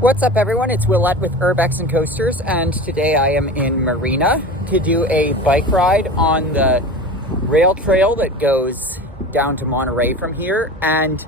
What's up everyone, it's Willette with Urbex and Coasters, and today I am in Marina to do a bike ride on the rail trail that goes down to Monterey from here. And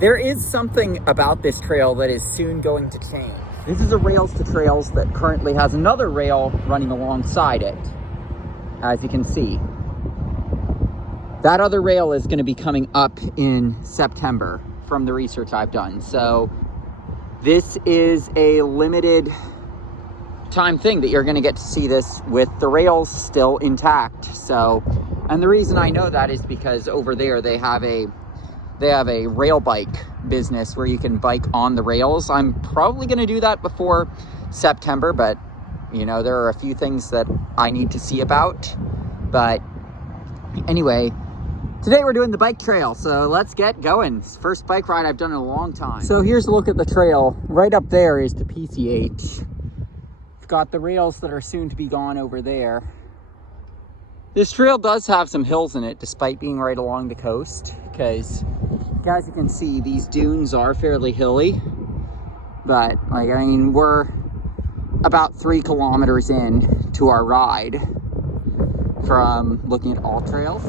there is something about this trail that is soon going to change. This is a Rails to Trails that currently has another rail running alongside it, as you can see. That other rail is going to be coming up in September from the research I've done. So this is a limited time thing that you're going to get to see this with the rails still intact. So, and the reason I know that is because over there they have a rail bike business where you can bike on the rails. I'm probably going to do that before September, but you know, there are a few things that I need to see about. But anyway, today we're doing the bike trail, so let's get going. First bike ride I've done in a long time. So here's a look at the trail. Right up there is the PCH. We've got the rails that are soon to be gone over there. This trail does have some hills in it, despite being right along the coast, because as you can see, these dunes are fairly hilly. But like, I mean, we're about 3 kilometers in to our ride from looking at all trails.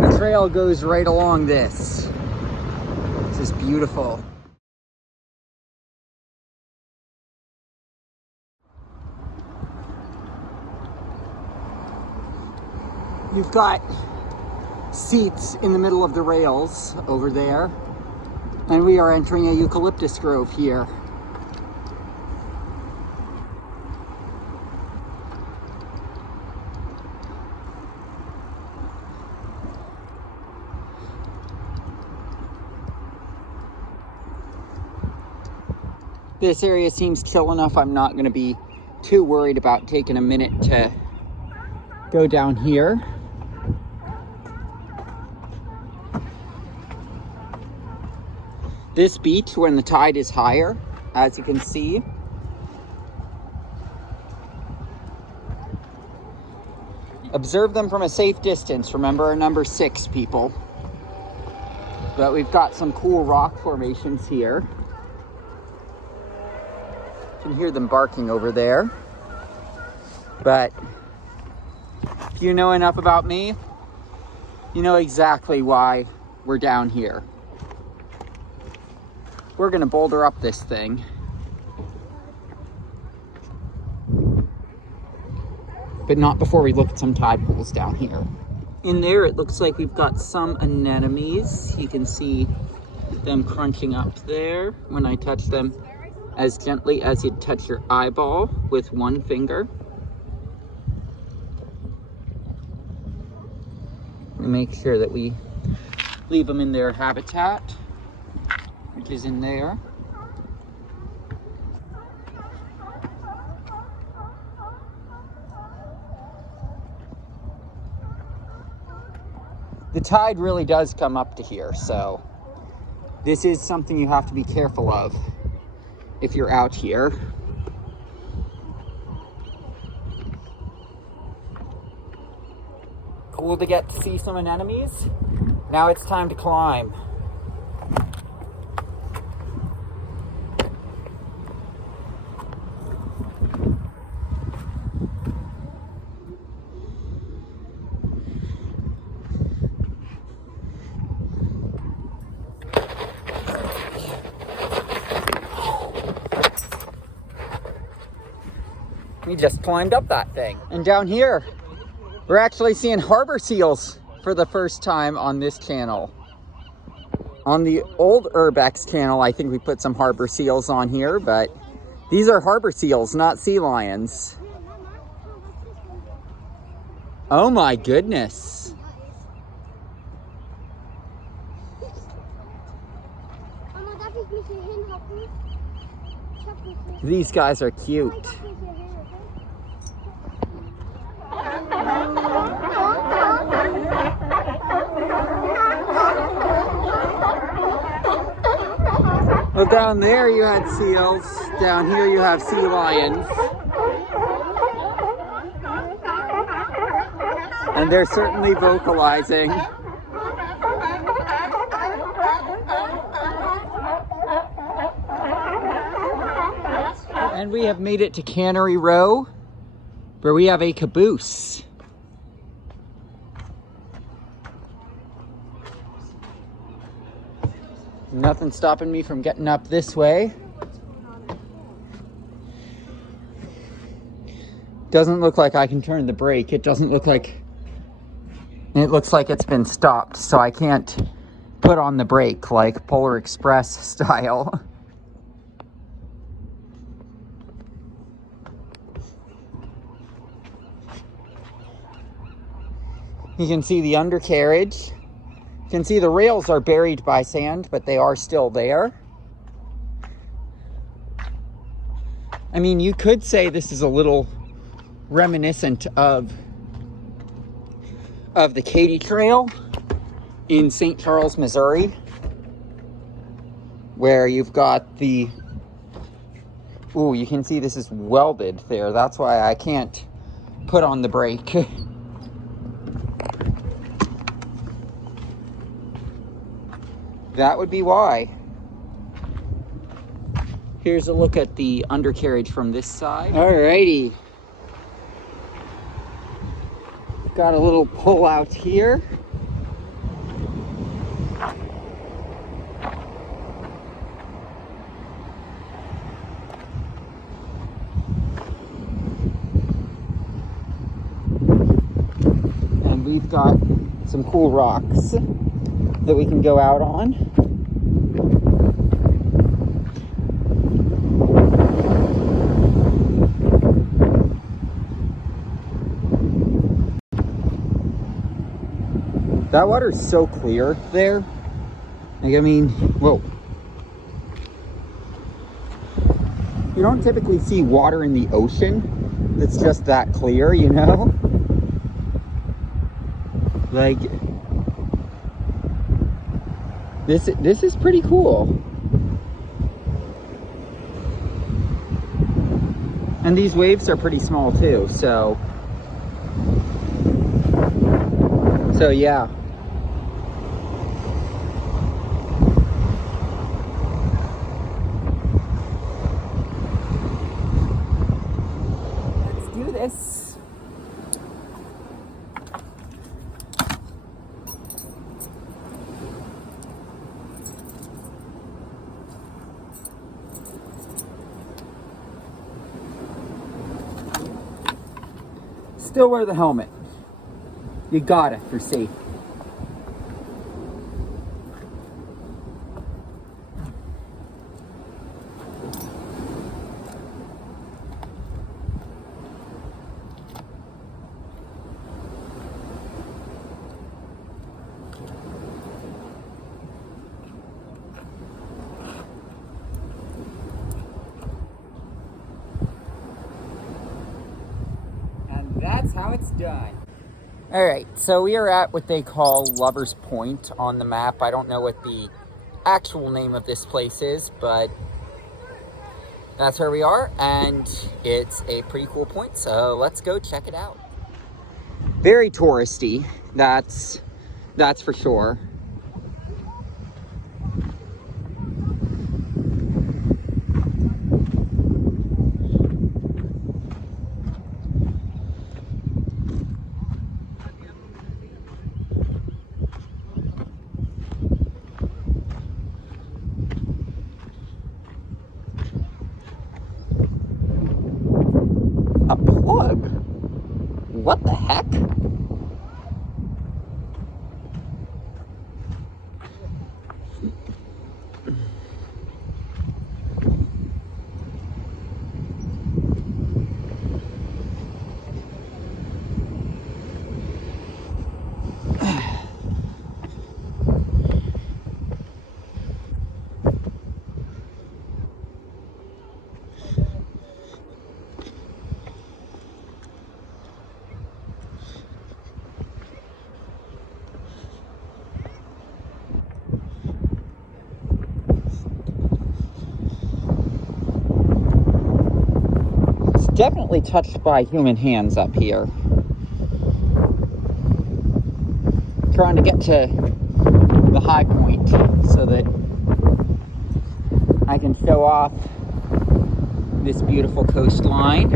The trail goes right along this. It's just beautiful. You've got seats in the middle of the rails over there, and we are entering a eucalyptus grove here. This area seems chill enough. I'm not going to be too worried about taking a minute to go down here. This beach, when the tide is higher, as you can see, observe them from a safe distance. Remember our number 6, people. But we've got some cool rock formations here. You can hear them barking over there. But if you know enough about me, you know exactly why we're down here. We're gonna boulder up this thing. But not before we look at some tide pools down here. In there, it looks like we've got some anemones. You can see them crunching up there when I touch them as gently as you'd touch your eyeball with one finger. We make sure that we leave them in their habitat, which is in there. The tide really does come up to here, so this is something you have to be careful of if you're out here. Cool to get to see some anemones. Now it's time to climb. We just climbed up that thing. And down here, we're actually seeing harbor seals for the first time on this channel. On the old Urbex channel, I think we put some harbor seals on here, but these are harbor seals, not sea lions. Oh my goodness. These guys are cute. Well, down there you had seals. Down here you have sea lions. And they're certainly vocalizing. And we have made it to Cannery Row, where we have a caboose. Nothing stopping me from getting up this way. Doesn't look like I can turn the brake. It doesn't look like... It looks like it's been stopped, so I can't put on the brake like Polar Express style. You can see the undercarriage. You can see the rails are buried by sand, but they are still there. I mean, you could say this is a little reminiscent of the Katy Trail in St. Charles, Missouri, where you've got the... Ooh, you can see this is welded there. That's why I can't put on the brake. That would be why. Here's a look at the undercarriage from this side. Alrighty. Got a little pull out here. And we've got some cool rocks that we can go out on. That water's so clear there. Like, I mean, whoa. You don't typically see water in the ocean that's just that clear, you know? Like, this is pretty cool. And these waves are pretty small too, so yeah. Let's do this. Still wear the helmet. You gotta for safety. That's how it's done. All right, so we are at what they call Lover's Point on the map. I don't know what the actual name of this place is, but that's where we are, and it's a pretty cool point, so let's go check it out. Very touristy, that's for sure. A plug? What the heck? Definitely touched by human hands up here. Trying to get to the high point so that I can show off this beautiful coastline.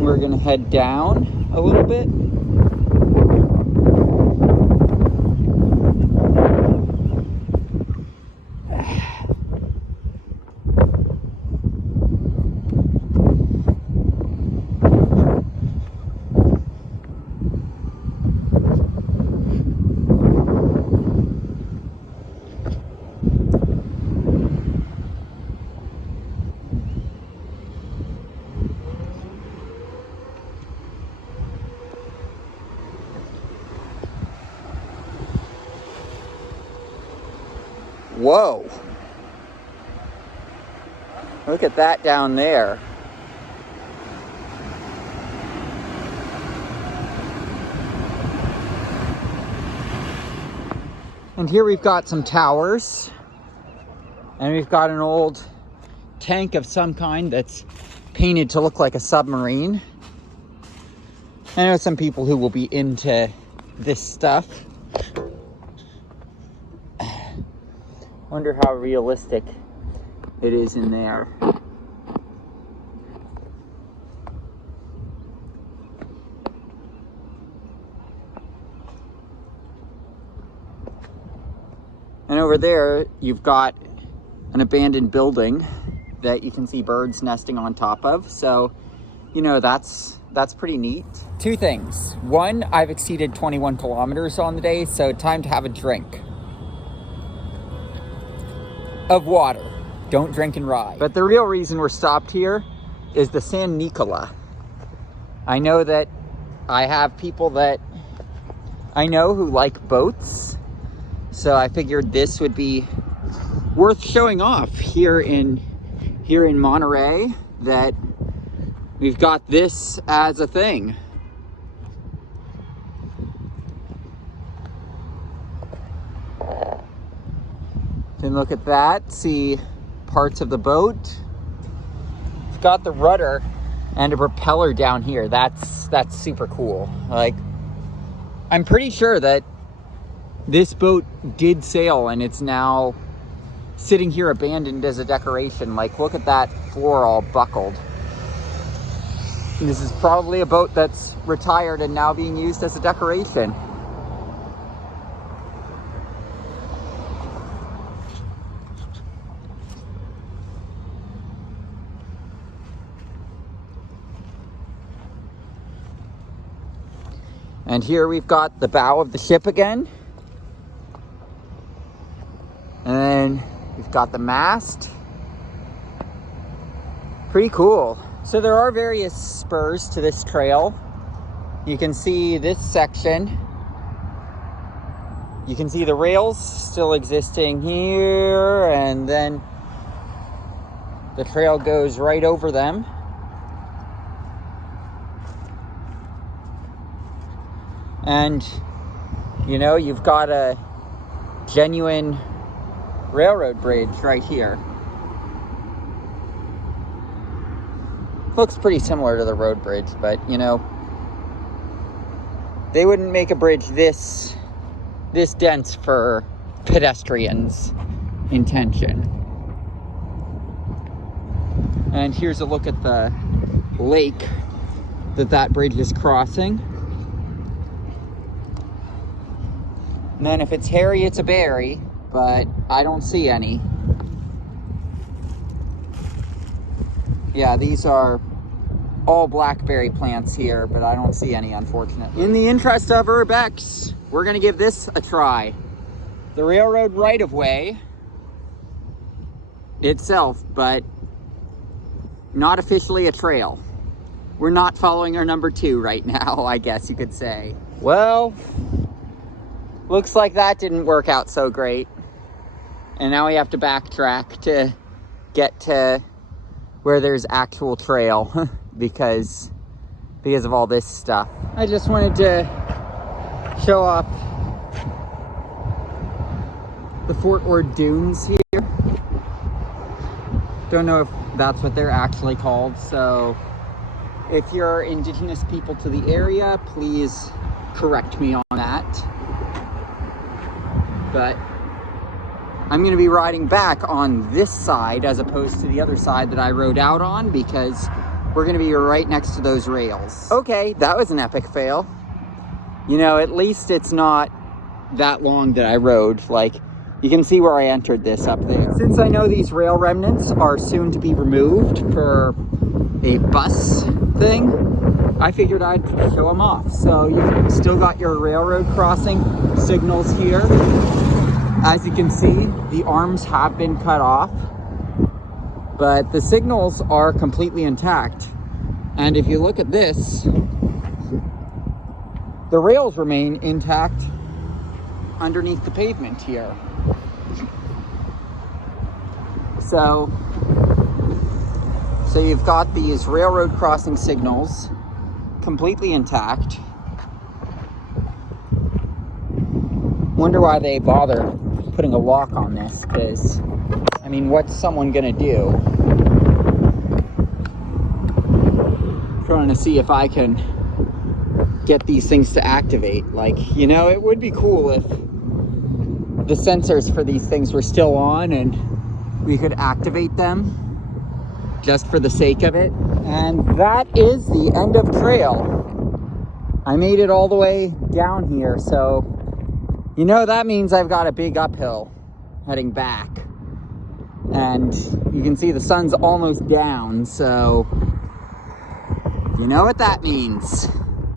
We're gonna head down a little bit. Whoa. Look at that down there. And here we've got some towers. And we've got an old tank of some kind that's painted to look like a submarine. I know some people who will be into this stuff. Wonder how realistic it is in there. And over there, you've got an abandoned building that you can see birds nesting on top of. So, you know, that's pretty neat. Two things. One, I've exceeded 21 kilometers on the day, so time to have a drink of water. Don't drink and ride. But the real reason we're stopped here is the San Nicola. I know that I have people that I know who like boats, so I figured this would be worth showing off here in Monterey, that we've got this as a thing. Then look at that, see parts of the boat. It's got the rudder and a propeller down here. That's super cool. Like, I'm pretty sure that this boat did sail and it's now sitting here abandoned as a decoration. Like, look at that floor all buckled. And this is probably a boat that's retired and now being used as a decoration. And here we've got the bow of the ship again. And then we've got the mast. Pretty cool. So there are various spurs to this trail. You can see this section. You can see the rails still existing here, and then the trail goes right over them. And, you know, you've got a genuine railroad bridge right here. Looks pretty similar to the road bridge, but, you know, they wouldn't make a bridge this dense for pedestrians' intention. And here's a look at the lake that bridge is crossing. And then if it's hairy, it's a berry, but I don't see any. Yeah, these are all blackberry plants here, but I don't see any, unfortunately. In the interest of urbex, we're gonna give this a try. The railroad right-of-way itself, but not officially a trail. We're not following our number 2 right now, I guess you could say. Well, looks like that didn't work out so great. And now we have to backtrack to get to where there's actual trail because of all this stuff. I just wanted to show off the Fort Ord Dunes here. Don't know if that's what they're actually called, so If you're indigenous people to the area, please correct me on that. But I'm going to be riding back on this side as opposed to the other side that I rode out on, because we're going to be right next to those rails. Okay, that was an epic fail. You know, at least it's not that long that I rode. Like, you can see where I entered this up there. Since I know these rail remnants are soon to be removed for a bus thing, I figured I'd show them off. So you've still got your railroad crossing signals here. As you can see, the arms have been cut off, but the signals are completely intact. And if you look at this, the rails remain intact underneath the pavement here. So you've got these railroad crossing signals completely intact. Wonder why they bother putting a lock on this, because, I mean, what's someone gonna do? Trying to see if I can get these things to activate. Like, you know, it would be cool if the sensors for these things were still on and we could activate them just for the sake of it. And that is the end of trail. I made it all the way down here, so you know that means I've got a big uphill heading back. And you can see the sun's almost down, so you know what that means.